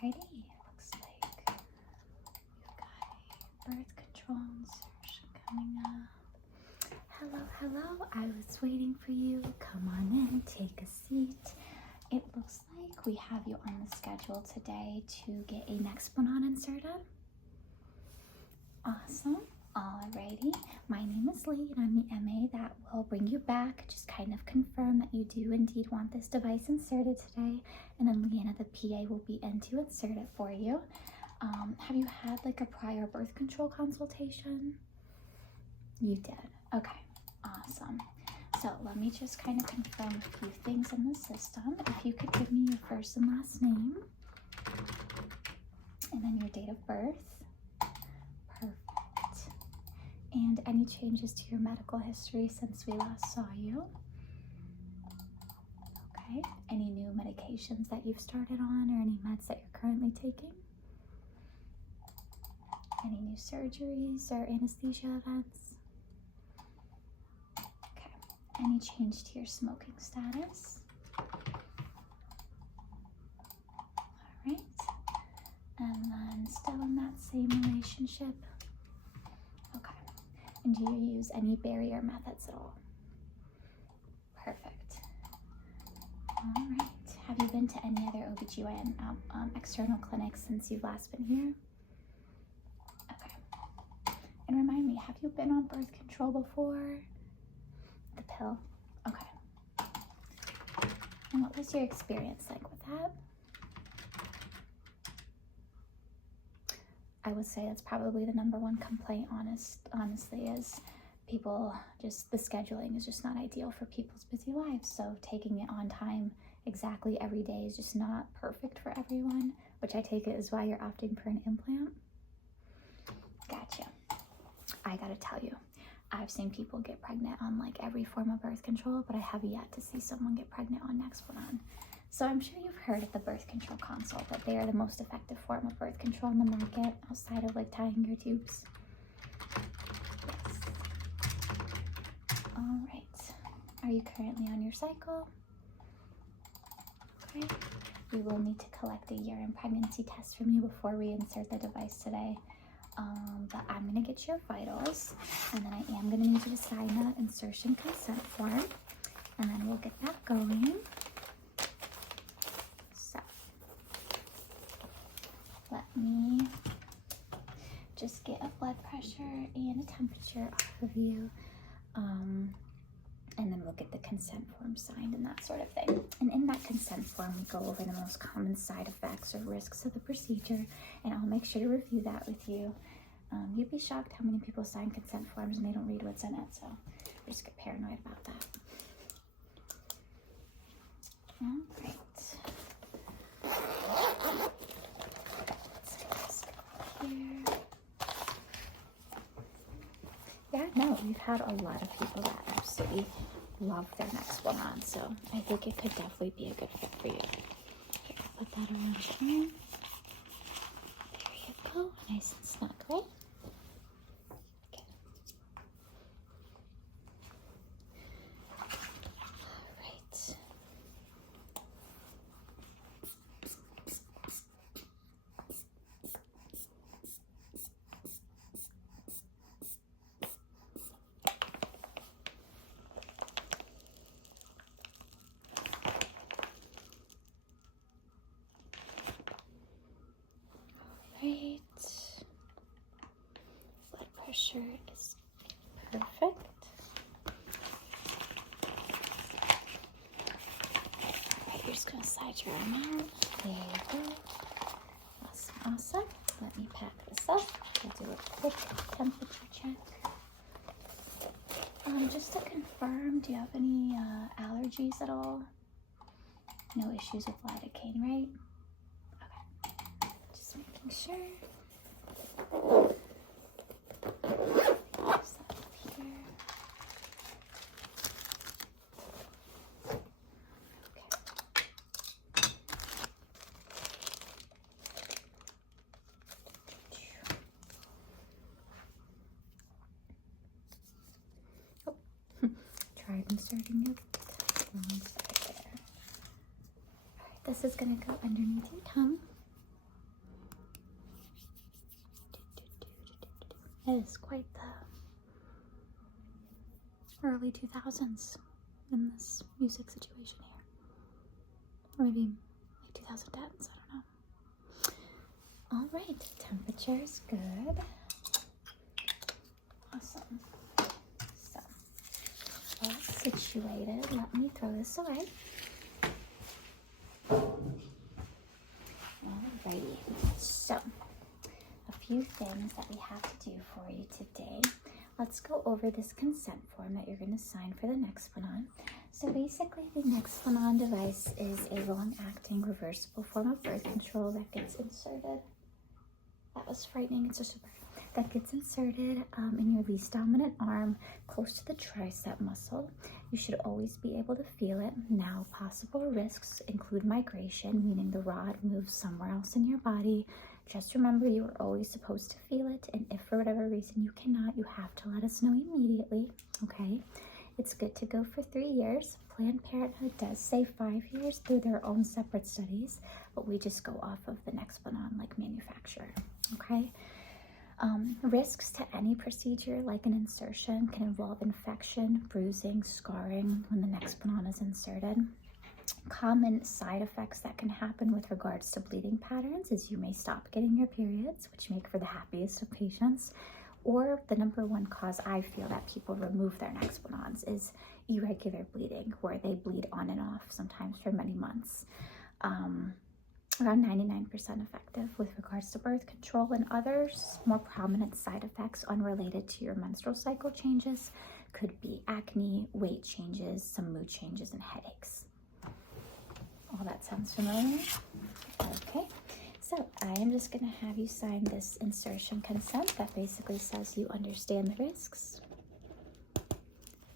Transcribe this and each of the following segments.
Alrighty, looks like we've got a birth control insertion coming up. Hello, hello, I was waiting for you. Come on in, take a seat. It looks like we have you on the schedule today to get a Nexplanon inserted. Awesome. Alrighty, my name is Lee and I'm the MA that will bring you back. Just kind of confirm that you do indeed want this device inserted today, and then Leanna, the PA, will be in to insert it for you. Have you had like a prior birth control consultation? You did. Okay, awesome. So let me just kind of confirm a few things in the system. If you could give me your first and last name, and then your date of birth. Perfect. And any changes to your medical history since we last saw you? Okay. Any new medications that you've started on, or any meds that you're currently taking? Any new surgeries or anesthesia events? Okay. Any change to your smoking status? All right. And then still in that same relationship? Okay. And do you use any barrier methods at all? Perfect. All right. Have you been to any other OBGYN external clinics since you've last been here? Okay. And remind me, have you been on birth control before? The pill? Okay. And what was your experience like with that? I would say that's probably the #1 complaint, honestly, is people just, the scheduling is just not ideal for people's busy lives. So taking it on time exactly every day is just not perfect for everyone, which I take it is why you're opting for an implant. Gotcha. I gotta tell you, I've seen people get pregnant on like every form of birth control, but I have yet to see someone get pregnant on Nexplanon. So I'm sure you've heard at the birth control consult that they are the most effective form of birth control in the market outside of like tying your tubes. Yes. All right. Are you currently on your cycle? Okay. We will need to collect a urine pregnancy test from you before we insert the device today. But I'm gonna get your vitals, and then I am gonna need you to sign that insertion consent form, and then we'll get that going. So let me just get a blood pressure and a temperature off of you, and then we'll get the consent form signed and that sort of thing. And in that consent form, we go over the most common side effects or risks of the procedure, and I'll make sure to review that with you. You'd be shocked how many people sign consent forms and they don't read what's in it, so I just get paranoid about that. All right. Let's get this going here. Yeah, no, we've had a lot of people that absolutely love their Nexplanon, so I think it could definitely be a good fit for you. Here, I'll put that around here. There you go, nice and snug, right? Okay. All right. Right. Blood pressure is perfect. Alright, you're just gonna slide your arm out. There you go. Awesome, awesome. Let me pack this up. We'll do a quick temperature check. Just to confirm, do you have any allergies at all? No issues with lidocaine, right? Okay. Just making sure. Just that up here. Okay. Oh, tried inserting it. Wrong side there. Alright, this is gonna go underneath your tongue. It is quite the early 2000s in this music situation here. Or maybe like 2010s, I don't know. All right, temperature is good. Awesome. So, all situated. Let me throw this away. Alrighty, so a few things that we have to do for you today. Let's go over this consent form that you're going to sign for the Nexplanon. So basically, the Nexplanon device is a long-acting reversible form of birth control that gets inserted. That was frightening. It's just a bird. That gets inserted in your least dominant arm, close to the tricep muscle. You should always be able to feel it. Now, possible risks include migration, meaning the rod moves somewhere else in your body. Just remember, you are always supposed to feel it, and if for whatever reason you cannot, you have to let us know immediately, okay? It's good to go for 3 years. Planned Parenthood does say 5 years through their own separate studies, but we just go off of the Nexplanon, like manufacturer, okay? Risks to any procedure like an insertion can involve infection, bruising, scarring when the Nexplanon is inserted. Common side effects that can happen with regards to bleeding patterns is you may stop getting your periods, which make for the happiest of patients, or the number one cause I feel that people remove their Nexplanons is irregular bleeding, where they bleed on and off, sometimes for many months. Around 99% effective with regards to birth control, and others more prominent side effects unrelated to your menstrual cycle changes could be acne, weight changes, some mood changes, and headaches. All that sounds familiar? Okay, so I am just going to have you sign this insertion consent that basically says you understand the risks.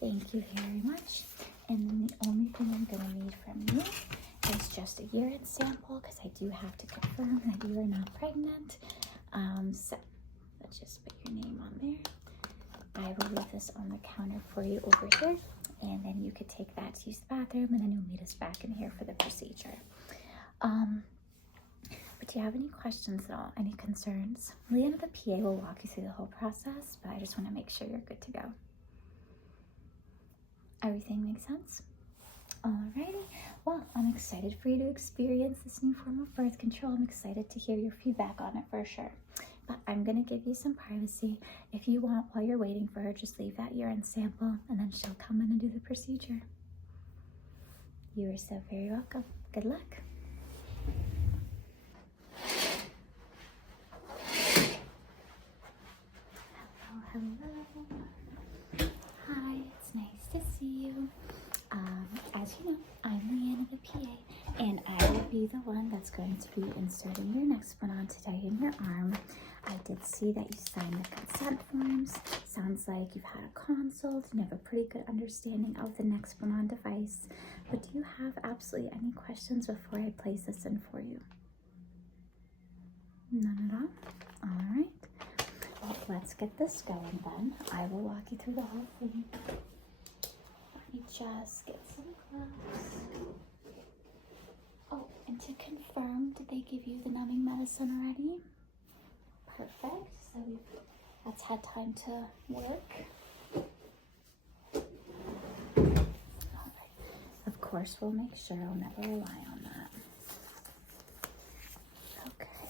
Thank you very much. And then the only thing I'm going to need from you is just a urine sample, because I do have to confirm that you are not pregnant. So let's just put your name on there. I will leave this on the counter for you over here, and then you could take that to use the bathroom, and then you'll meet us back in here for the procedure. But do you have any questions at all? Any concerns? Leanna, the PA, will walk you through the whole process, but I just want to make sure you're good to go. Everything makes sense? Alrighty, well, I'm excited for you to experience this new form of birth control. I'm excited to hear your feedback on it for sure. But I'm going to give you some privacy. If you want, while you're waiting for her, just leave that urine sample, and then she'll come in and do the procedure. You are so very welcome. Good luck. Hello. Hi, it's nice to see you. As you know, I'm Leanna, the PA, and I will be the one that's going to be inserting your Nexplanon today in your arm. I did see that you signed the consent forms. Sounds like you've had a consult and have a pretty good understanding of the Nexplanon device. But do you have absolutely any questions before I place this in for you? None at all? All right. Well, let's get this going then. I will walk you through the whole thing. Let me just get some gloves. Oh, and to confirm, did they give you the numbing medicine already? Perfect. So that's had time to work. All right. Of course, we'll make sure I'll never rely on that. Okay.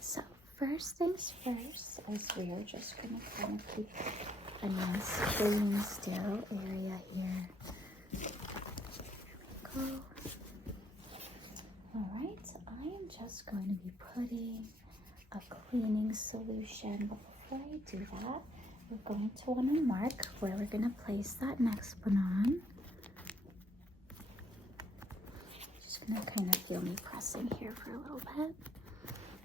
So first things first, is we are just going to kind of keep a nice, clean, sterile area here. There we go. Alright, I am just going to be putting a cleaning solution, but before I do that, we're going to want to mark where we're going to place that Nexplanon. Just going to kind of feel me pressing here for a little bit.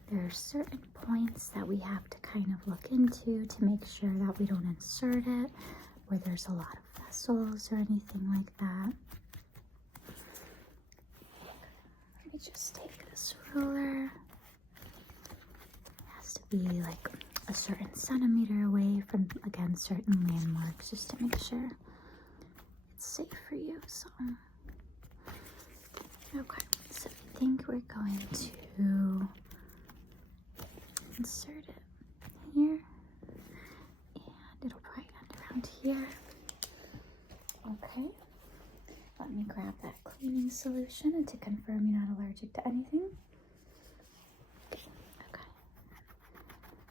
There are certain points that we have to kind of look into to make sure that we don't insert it where there's a lot of vessels or anything like that. Let me just take this ruler. It has to be like a certain centimeter away from, again, certain landmarks, just to make sure it's safe for you. So, okay, so think we're going to insert it here, and it'll probably end around here. Okay, let me grab that cleaning solution and to confirm you're not allergic to anything. Okay,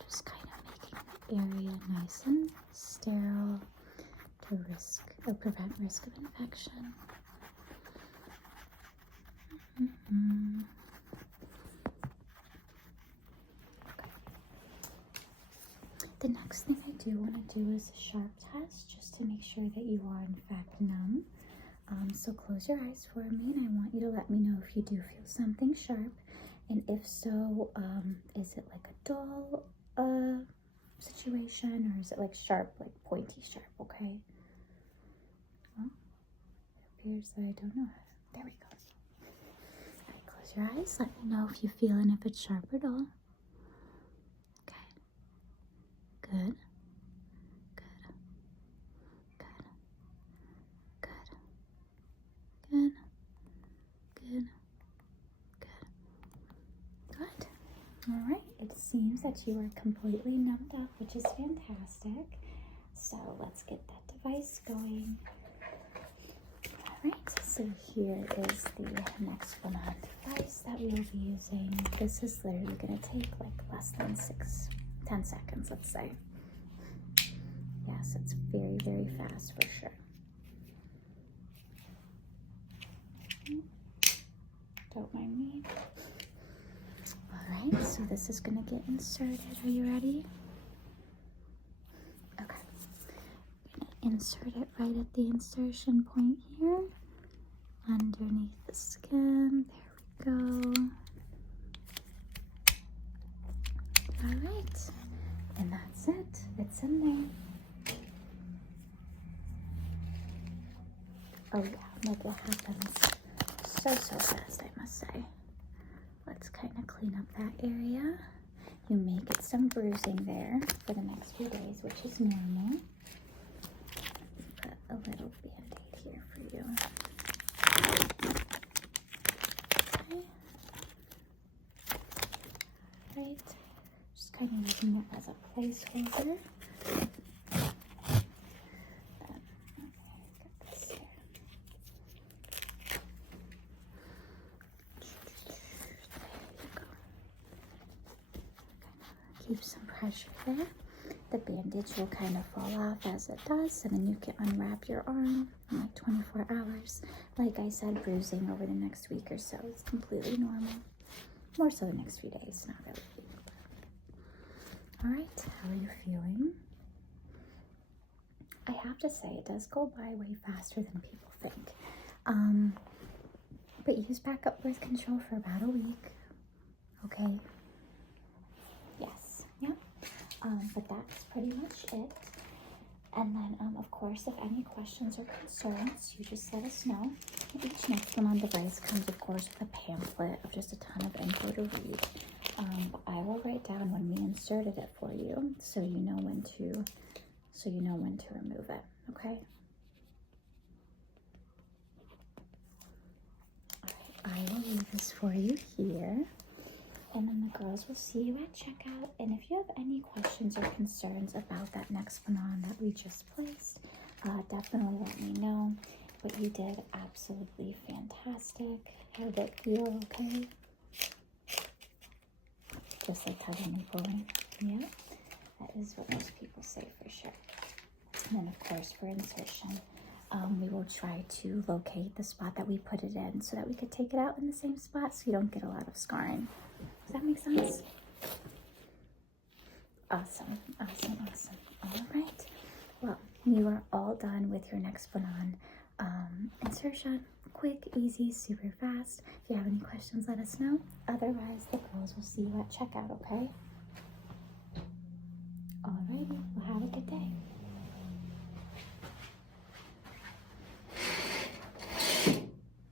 just kind of making the area nice and sterile to prevent risk of infection. Okay. The next thing I do want to do is a sharp test, just to make sure that you are in fact numb. So close your eyes for me, and I want you to let me know if you do feel something sharp, and if so, is it like a dull situation, or is it like sharp, like pointy sharp? Okay. Well, it appears that I don't know. There we go. All right, close your eyes. Let me know if you feel and if it's sharp at all. Okay. Good. Good. Good. Good. Good. Good. Good. Good. All right. It seems that you are completely numbed up, which is fantastic. So let's get that device going. All right. So here is the Nexplanon device that we will be using. This is literally going to take like less than 10 seconds, let's say. Yes, it's very, very fast for sure. Don't mind me. All right, so this is going to get inserted. Are you ready? Okay. I'm going to insert it right at the insertion point here, underneath the skin. There we go. All right, and that's it. It's in there. Oh yeah, look what happens so fast, I must say. Let's kind of clean up that area. You may get some bruising there for the next few days, which is normal. Put a little band-aid here for you. Okay. Right. Just kind of using it as a placeholder. Keep some pressure there. The bandage will kind of fall off as it does, and then you can unwrap your arm in like 24 hours. Like I said, bruising over the next week or so is completely normal. More so the next few days, not really. All right, how are you feeling? I have to say, it does go by way faster than people think. But use backup birth control for about a week, okay? Yes, yeah. But that's pretty much it. And then, of course, if any questions or concerns, you just let us know. Each Nexplanon device comes, of course, with a pamphlet of just a ton of info to read. But I will write down when we inserted it for you, so you know when to remove it. Okay. All right, I will leave this for you here. And then the girls will see you at checkout. And if you have any questions or concerns about that Nexplanon that we just placed, definitely let me know. But you did absolutely fantastic. How did it feel? Okay? Just like tugging and pulling. Yeah, that is what most people say for sure. And then, of course, for insertion, we will try to locate the spot that we put it in so that we could take it out in the same spot so you don't get a lot of scarring. Does that make sense? Awesome, awesome, awesome. All right. Well, you are all done with your Nexplanon insertion. Quick, easy, super fast. If you have any questions, let us know. Otherwise, the girls will see you at checkout, okay? Alrighty. Well, have a good day.